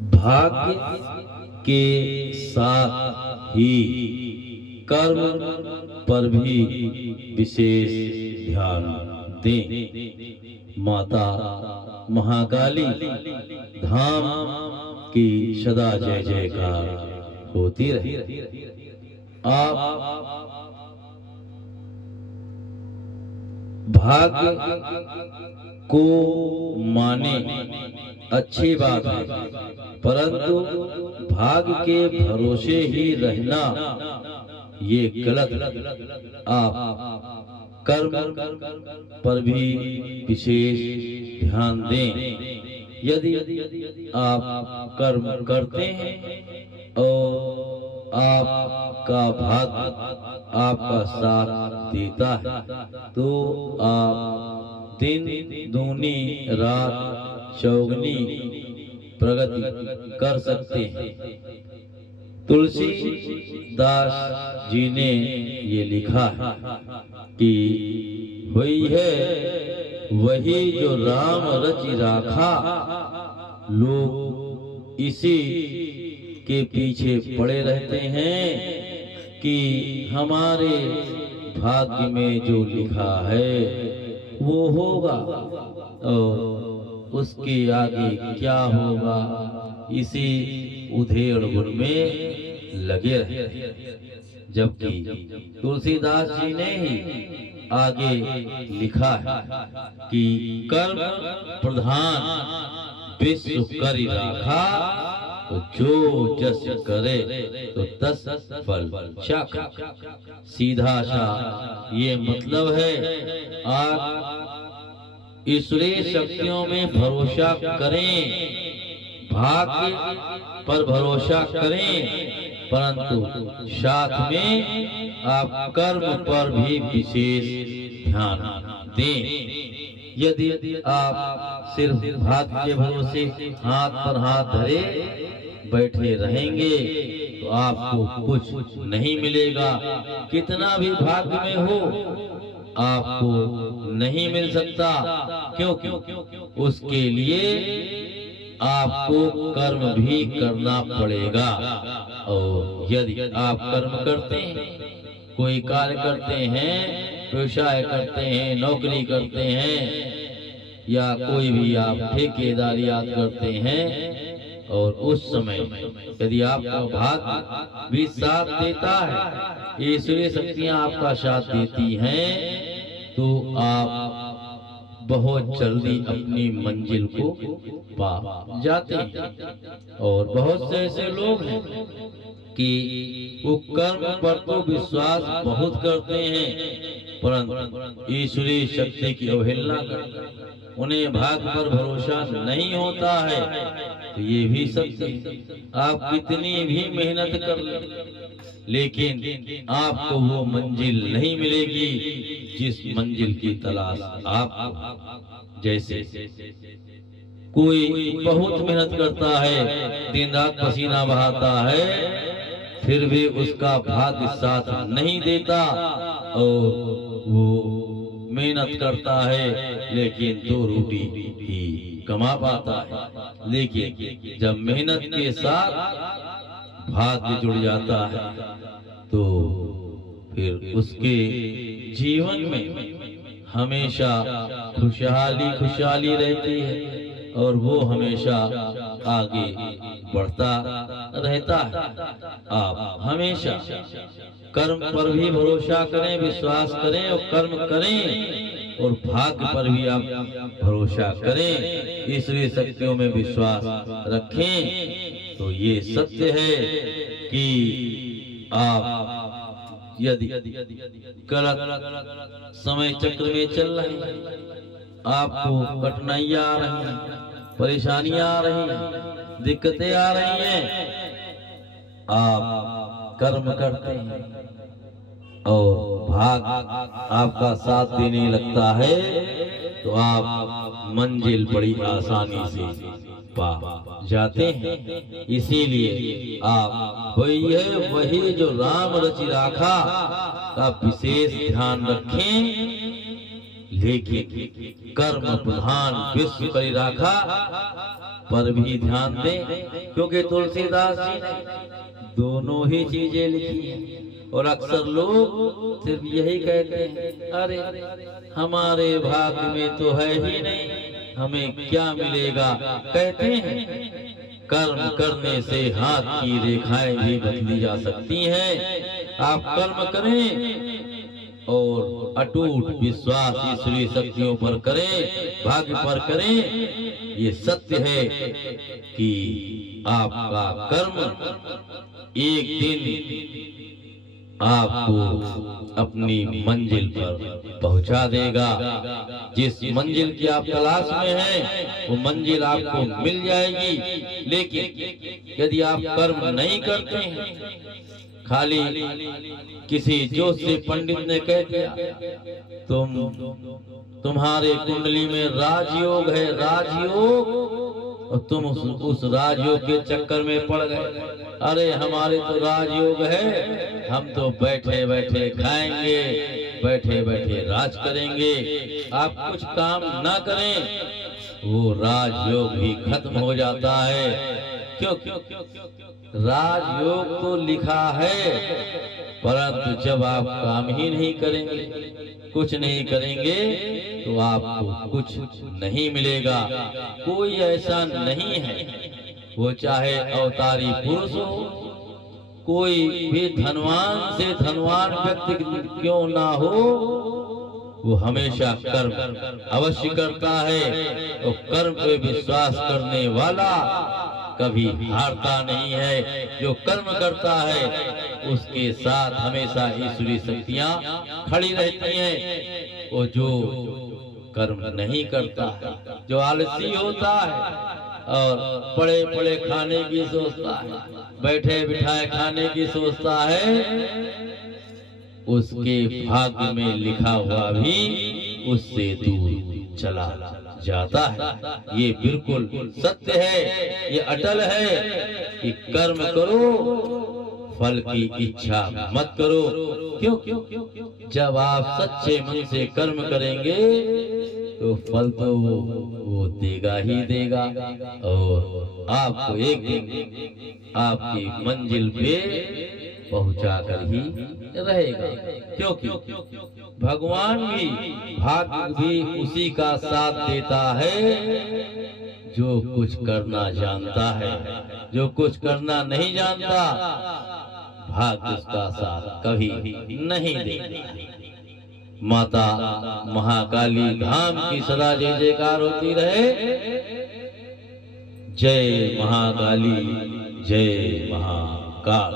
भाग्य के साथ ही कर्म पर भी विशेष ध्यान दें। माता महाकाली धाम की सदा जय जयकार होती रहे। आप भाग्य को माने अच्छी बात है, परंतु भाग्य के भरोसे ही रहना ये गलत। आप कर्म पर भी विशेष ध्यान दें। यदि आप कर्म करते हैं और आपका भाग्य आपका साथ देता है तो आप दिन दूनी रात चौगुनी प्रगति कर सकते हैं। तुलसीदास जी ने ये लिखा है कि हुई है वही जो राम रचि राखा, लोग इसी के पीछे पड़े रहते हैं कि हमारे भाग्य में जो लिखा है वो होगा और उसके आगे क्या होगा, इसी उधेड़ बुन में लगे रहे। जबकि तुलसीदास जी ने ही आगे लिखा है कि कर्म प्रधान विश्व करि राखा, तो जो जस करे तो तस फल चख। सीधा सा ये मतलब है, आप ईश्वरीय शक्तियों में भरोसा करें, भाग्य पर भरोसा करें, परंतु साथ में आप कर्म पर भी विशेष ध्यान दें। यदि आप सिर्फ भाग्य के भरोसे हाथ पर हाथ धरे बैठे रहेंगे तो आपको कुछ नहीं मिलेगा। कितना भी भाग्य में हो आपको नहीं मिल सकता, क्योंकि उसके लिए आपको कर्म भी करना पड़ेगा। और यदि आप कर्म करते हैं, कोई कार्य करते हैं, व्यवसाय करते हैं, नौकरी करते हैं या कोई भी आप ठेकेदारियात करते हैं, और उस समय यदि आपका भाग्य भी साथ देता है, ईश्वरीय शक्तियां आपका साथ देती हैं, तो आप बहुत जल्दी अपनी मंजिल को पा जाते हैं। और बहुत से ऐसे लोग हैं कि वो कर्म पर तो विश्वास बहुत करते हैं, परंतु ईश्वरीय शक्ति की अवहेलना करते हैं, उन्हें भाग्य पर भरोसा नहीं होता है। तो ये भी सत्य है, आप कितनी भी मेहनत कर लें, लेकिन आपको वो मंजिल नहीं मिलेगी जिस मंजिल की तलाश आपको। जैसे कोई बहुत मेहनत करता है, दिन रात पसीना बहाता है, फिर भी उसका भाग्य साथ नहीं देता और वो मेहनत करता है लेकिन दो रोटी ही कमा पाता है। लेकिन जब मेहनत के साथ भाग्य जुड़ जाता है तो फिर उसके जीवन में हमेशा खुशहाली खुशहाली रहती है और वो हमेशा आगे बढ़ता रहता है। आप हमेशा कर्म पर भी भरोसा करें, विश्वास करें और कर्म करें, और भाग्य पर भी आप भरोसा करें, ईश्वरीय शक्तियों में विश्वास रखें। तो ये सत्य है कि आप यदि गलत समय चक्र में चल रहे हैं, आपको कठिनाइयां आ रही हैं, परेशानियां आ रही हैं, दिक्कतें आ रही हैं, आप कर्म करते हैं और भाग आपका साथ देने लगता है तो आप मंजिल बड़ी आसानी से पा जाते हैं। इसीलिए आप वही है वही जो राम रचि राखा का विशेष ध्यान रखें, लेकिन कर्म प्रधान विश्व करि राखा, पर भी ध्यान दें, क्योंकि तुलसीदास जी ने दोनों ही चीजें लिखी हैं। और अक्सर लोग सिर्फ यही कहते हैं, अरे हमारे भाग्य में तो है ही नहीं, हमें क्या मिलेगा। कहते हैं कर्म करने से हाथ की रेखाएं भी बदली जा सकती हैं। आप कर्म करें और अटूट विश्वास ईश्वरीय शक्तियों पर करें, भाग्य पर करें। ये सत्य है कि आपका कर्म एक दिन आपको अपनी मंजिल पर पहुंचा देगा। जिस मंजिल की आप तलाश में हैं, वो मंजिल आपको मिल जाएगी। लेकिन यदि आप कर्म नहीं करते हैं, खाली किसी जोश से पंडित ने कह दिया तुम्हारे कुंडली में राजयोग है, राजयोग, और तुम उस राजयोग के चक्कर में पड़ गए। अरे हमारे तो राजयोग है, हम तो बैठे बैठे खाएंगे, बैठे बैठे राज करेंगे। आप कुछ काम ना करें, वो राजयोग भी खत्म हो जाता है। क्यों? राजयोग तो लिखा है, परंतु जब आप काम ही नहीं करेंगे, कुछ नहीं करेंगे, तो आपको कुछ नहीं मिलेगा। कोई ऐसा नहीं है, वो चाहे अवतारी पुरुष हो, कोई भी धनवान से धनवान व्यक्ति क्यों ना हो, वो हमेशा कर्म अवश्य करता है। और कर्म पे विश्वास करने वाला कभी हारता नहीं है। जो कर्म करता है उसके साथ हमेशा ईश्वरीय शक्तियां खड़ी रहती हैं। वो जो कर्म नहीं करता है, जो आलसी होता है और पड़े पड़े खाने की सोचता है, बैठे बिठाए खाने की सोचता है, उसके भाग्य में लिखा हुआ भी उससे दूर चला जाता है। ये बिल्कुल सत्य है, ये अटल है कि कर्म करो, फल की इच्छा मत करो। क्यों? जब आप सच्चे मन से कर्म करेंगे तो फल तो वो देगा ही देगा, और आपको एक दिन आपकी मंजिल पे पहुंचा कर ही रहेगा। क्योंकि भगवान भी, भाग्य भी उसी का साथ देता है जो कुछ करना जानता है। जो कुछ करना नहीं जानता, भाग्य उसका साथ कभी नहीं देता। माता महाकाली धाम की सदा जय जयकार होती रहे। जय महाकाली, जय महाकाल।